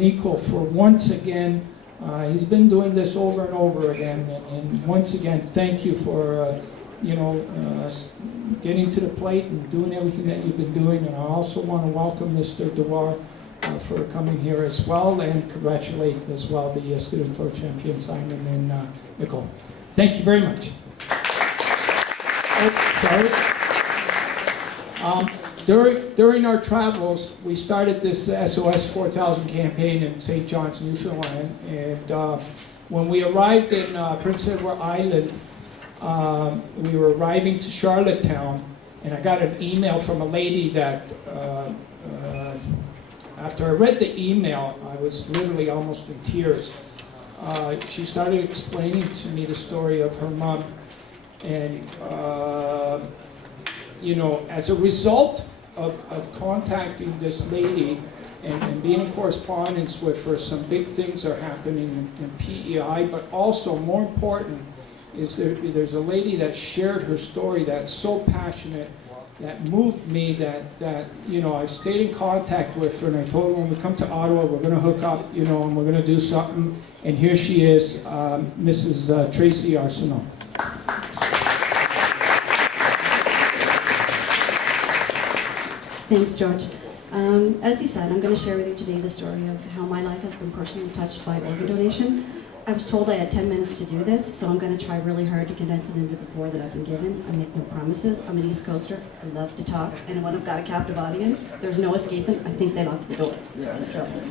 Nicole for once again. He's been doing this over and over again, and once again, thank you for getting to the plate and doing everything that you've been doing. And I also want to welcome Mr. Dewar for coming here as well, and congratulate as well the student tour champion Simon and Nicole. Thank you very much. During our travels, we started this SOS4000 campaign in St. John's, Newfoundland, and when we arrived in Prince Edward Island, we were arriving to Charlottetown, and I got an email from a lady that, after I read the email, I was literally almost in tears. She started explaining to me the story of her mom, and as a result of contacting this lady and being in correspondence with her, some big things are happening in PEI, but also more important is there's a lady that shared her story that's so passionate, that moved me, that I stayed in contact with her, and I told her when we come to Ottawa, we're going to hook up, and we're going to do something, and here she is, Mrs. Tracy Arsenault. Thanks, George. As you said, I'm going to share with you today the story of how my life has been personally touched by organ donation. I was told I had 10 minutes to do this, so I'm going to try really hard to condense it into the 4 that I've been given. I make no promises. I'm an East Coaster. I love to talk, and when I've got a captive audience, there's no escaping. I think they lock the doors. You're in trouble.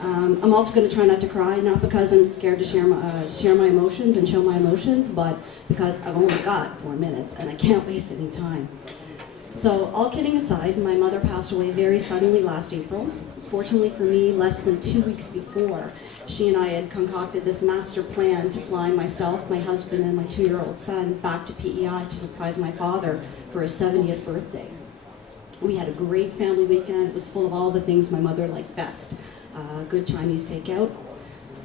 I'm also going to try not to cry, not because I'm scared to share my emotions and show my emotions, but because I've only got 4 minutes, and I can't waste any time. So, all kidding aside, my mother passed away very suddenly last April. Fortunately for me, less than 2 weeks before, she and I had concocted this master plan to fly myself, my husband, and my 2-year-old son back to PEI to surprise my father for his 70th birthday. We had a great family weekend. It was full of all the things my mother liked best. Good Chinese takeout,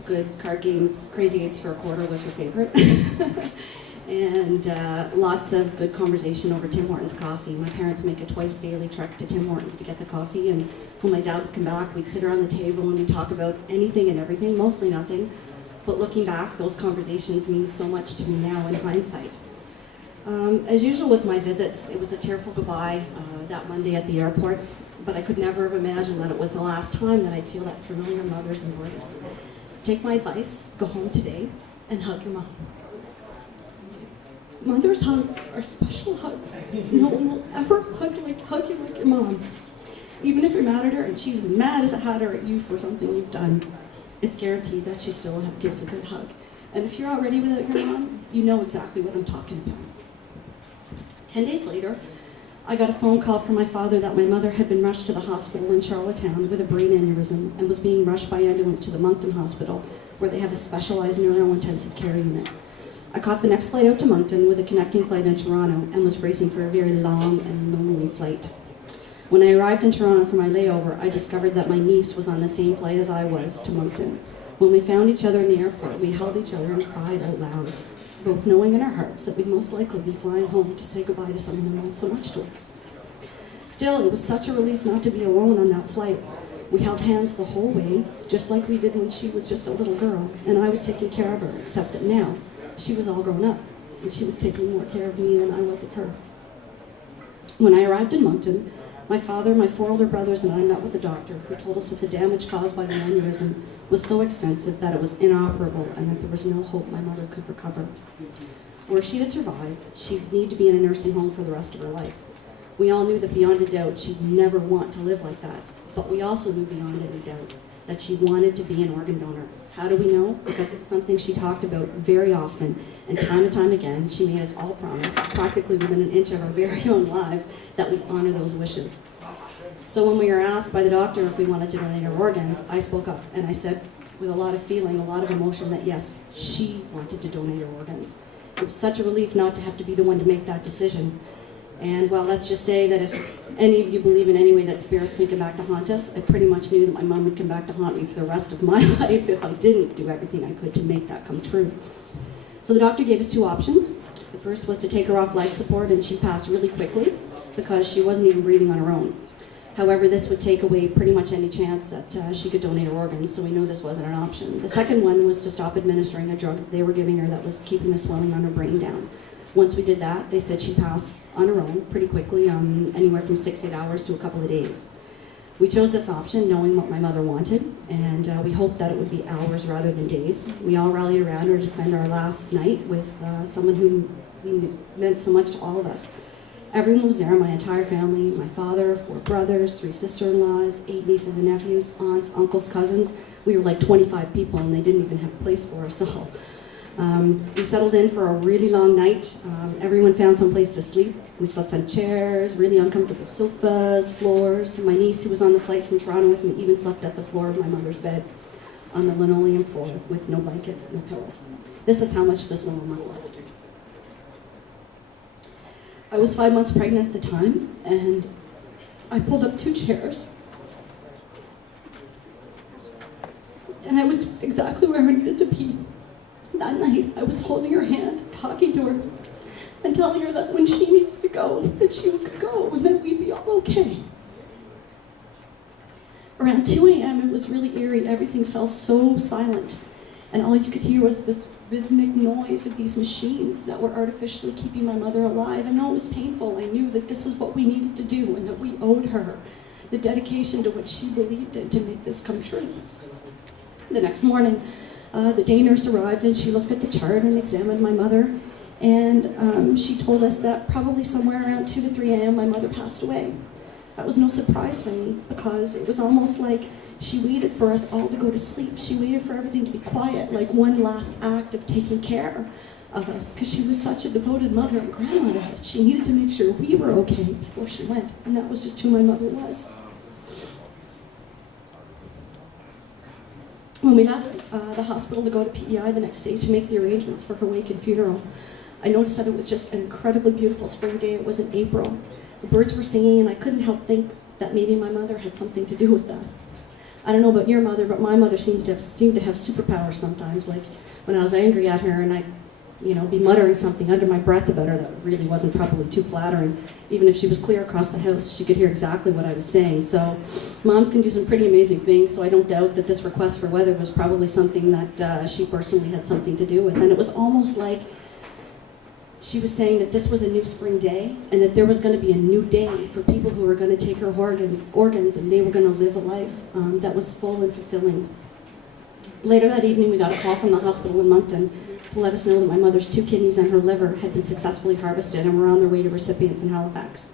good card games, Crazy Eights for a quarter was her favorite. And lots of good conversation over Tim Hortons coffee. My parents make a twice daily trek to Tim Hortons to get the coffee, and when my dad would come back, we'd sit around the table and we'd talk about anything and everything, mostly nothing. But looking back, those conversations mean so much to me now in hindsight. As usual with my visits, it was a tearful goodbye that Monday at the airport, but I could never have imagined that it was the last time that I'd feel that familiar mother's embrace. Take my advice, go home today, and hug your mom. Mother's hugs are special hugs. No one will ever hug you like your mom. Even if you're mad at her and she's mad as a hatter at you for something you've done, it's guaranteed that she still gives a good hug. And if you're already without your mom, you know exactly what I'm talking about. 10 days later, I got a phone call from my father that my mother had been rushed to the hospital in Charlottetown with a brain aneurysm and was being rushed by ambulance to the Moncton Hospital, where they have a specialized neurointensive care unit. I caught the next flight out to Moncton with a connecting flight in Toronto and was bracing for a very long and lonely flight. When I arrived in Toronto for my layover, I discovered that my niece was on the same flight as I was to Moncton. When we found each other in the airport, we held each other and cried out loud, both knowing in our hearts that we'd most likely be flying home to say goodbye to someone who meant so much to us. Still, it was such a relief not to be alone on that flight. We held hands the whole way, just like we did when she was just a little girl, and I was taking care of her, except that now, she was all grown up, and she was taking more care of me than I was of her. When I arrived in Moncton, my father, my 4 older brothers, and I met with the doctor, who told us that the damage caused by the aneurysm was so extensive that it was inoperable and that there was no hope my mother could recover. Were she to survive, she'd need to be in a nursing home for the rest of her life. We all knew that beyond a doubt she'd never want to live like that, but we also knew beyond any doubt that she wanted to be an organ donor. How do we know? Because it's something she talked about very often, and time again, she made us all promise, practically within an inch of our very own lives, that we'd honor those wishes. So when we were asked by the doctor if we wanted to donate our organs, I spoke up, and I said, with a lot of feeling, a lot of emotion, that yes, she wanted to donate her organs. It was such a relief not to have to be the one to make that decision. And well, let's just say that if any of you believe in any way that spirits can come back to haunt us, I pretty much knew that my mom would come back to haunt me for the rest of my life if I didn't do everything I could to make that come true. So the doctor gave us 2 options. The first was to take her off life support, and she passed really quickly because she wasn't even breathing on her own. However, this would take away pretty much any chance that she could donate her organs, so we knew this wasn't an option. The second one was to stop administering a drug that they were giving her that was keeping the swelling on her brain down. Once we did that, they said she'd pass on her own pretty quickly, anywhere from 6 to 8 hours to a couple of days. We chose this option knowing what my mother wanted, and we hoped that it would be hours rather than days. We all rallied around her to spend our last night with someone who meant so much to all of us. Everyone was there, my entire family, my father, 4 brothers, 3 sister-in-laws, 8 nieces and nephews, aunts, uncles, cousins. We were like 25 people, and they didn't even have a place for us all. We settled in for a really long night. Everyone found some place to sleep. We slept on chairs, really uncomfortable sofas, floors. My niece, who was on the flight from Toronto with me, even slept at the floor of my mother's bed on the linoleum floor with no blanket, no pillow. This is how much this woman was loved. I was 5 months pregnant at the time, and I pulled up 2 chairs. And I was exactly where I needed to be. That night, I was holding her hand, talking to her, and telling her that when she needed to go, that she could go, and that we'd be all okay. Around 2 a.m., it was really eerie. Everything fell so silent, and all you could hear was this rhythmic noise of these machines that were artificially keeping my mother alive. And though it was painful, I knew that this is what we needed to do, and that we owed her the dedication to what she believed in to make this come true. The next morning, the day nurse arrived, and she looked at the chart and examined my mother, and she told us that probably somewhere around 2 to 3 a.m. my mother passed away. That was no surprise for me, because it was almost like she waited for us all to go to sleep. She waited for everything to be quiet, like one last act of taking care of us, because she was such a devoted mother and grandmother that she needed to make sure we were okay before she went, and that was just who my mother was. When we left the hospital to go to PEI the next day to make the arrangements for her wake and funeral, I noticed that it was just an incredibly beautiful spring day. It was in April. The birds were singing, and I couldn't help think that maybe my mother had something to do with that. I don't know about your mother, but my mother seemed to have superpowers sometimes. Like when I was angry at her, and I'd be muttering something under my breath about her that really wasn't probably too flattering. Even if she was clear across the house, she could hear exactly what I was saying. So moms can do some pretty amazing things, so I don't doubt that this request for weather was probably something that she personally had something to do with. And it was almost like she was saying that this was a new spring day, and that there was going to be a new day for people who were going to take her organs, and they were going to live a life that was full and fulfilling. Later that evening, we got a call from the hospital in Moncton to let us know that my mother's 2 kidneys and her liver had been successfully harvested and were on their way to recipients in Halifax.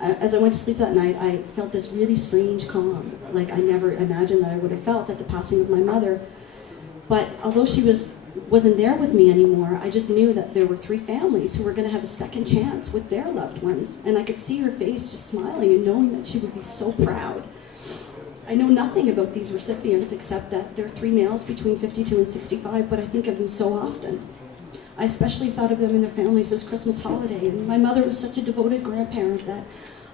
As I went to sleep that night, I felt this really strange calm, like I never imagined that I would have felt at the passing of my mother. But although she wasn't there with me anymore, I just knew that there were 3 families who were going to have a second chance with their loved ones. And I could see her face just smiling and knowing that she would be so proud. I know nothing about these recipients except that they're 3 males between 52 and 65, but I think of them so often. I especially thought of them and their families this Christmas holiday, and my mother was such a devoted grandparent that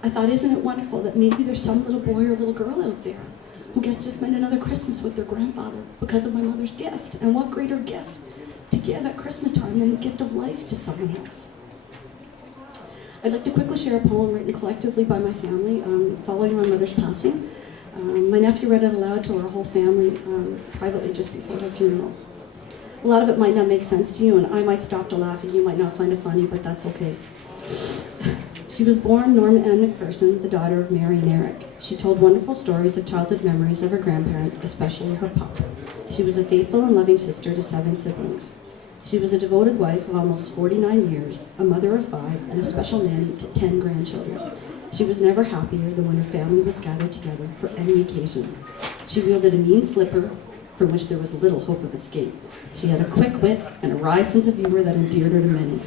I thought, isn't it wonderful that maybe there's some little boy or little girl out there who gets to spend another Christmas with their grandfather because of my mother's gift. And what greater gift to give at Christmas time than the gift of life to someone else. I'd like to quickly share a poem written collectively by my family following my mother's passing. My nephew read it aloud to our whole family privately just before her funeral. A lot of it might not make sense to you, and I might stop to laugh and you might not find it funny, but that's okay. She was born Norma Ann McPherson, the daughter of Mary and Eric. She told wonderful stories of childhood memories of her grandparents, especially her pop. She was a faithful and loving sister to 7 siblings. She was a devoted wife of almost 49 years, a mother of 5, and a special nanny to 10 grandchildren. She was never happier than when her family was gathered together for any occasion. She wielded a mean slipper from which there was little hope of escape. She had a quick wit and a wry sense of humor that endeared her to many.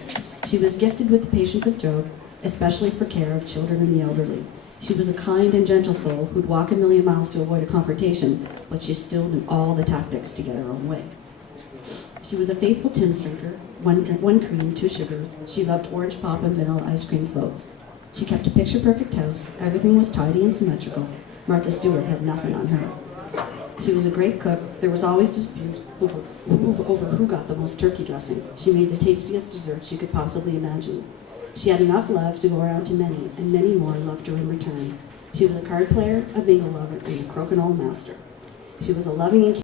She was gifted with the patience of Job, especially for care of children and the elderly. She was a kind and gentle soul who'd walk a million miles to avoid a confrontation, but she still knew all the tactics to get her own way. She was a faithful Tim's drinker, one cream, 2 sugars. She loved orange pop and vanilla ice cream floats. She kept a picture-perfect house. Everything was tidy and symmetrical. Martha Stewart had nothing on her. She was a great cook. There was always dispute over who got the most turkey dressing. She made the tastiest dessert you could possibly imagine. She had enough love to go around to many, and many more loved her in return. She was a card player, a bingo lover, and a crokinole master. She was a loving and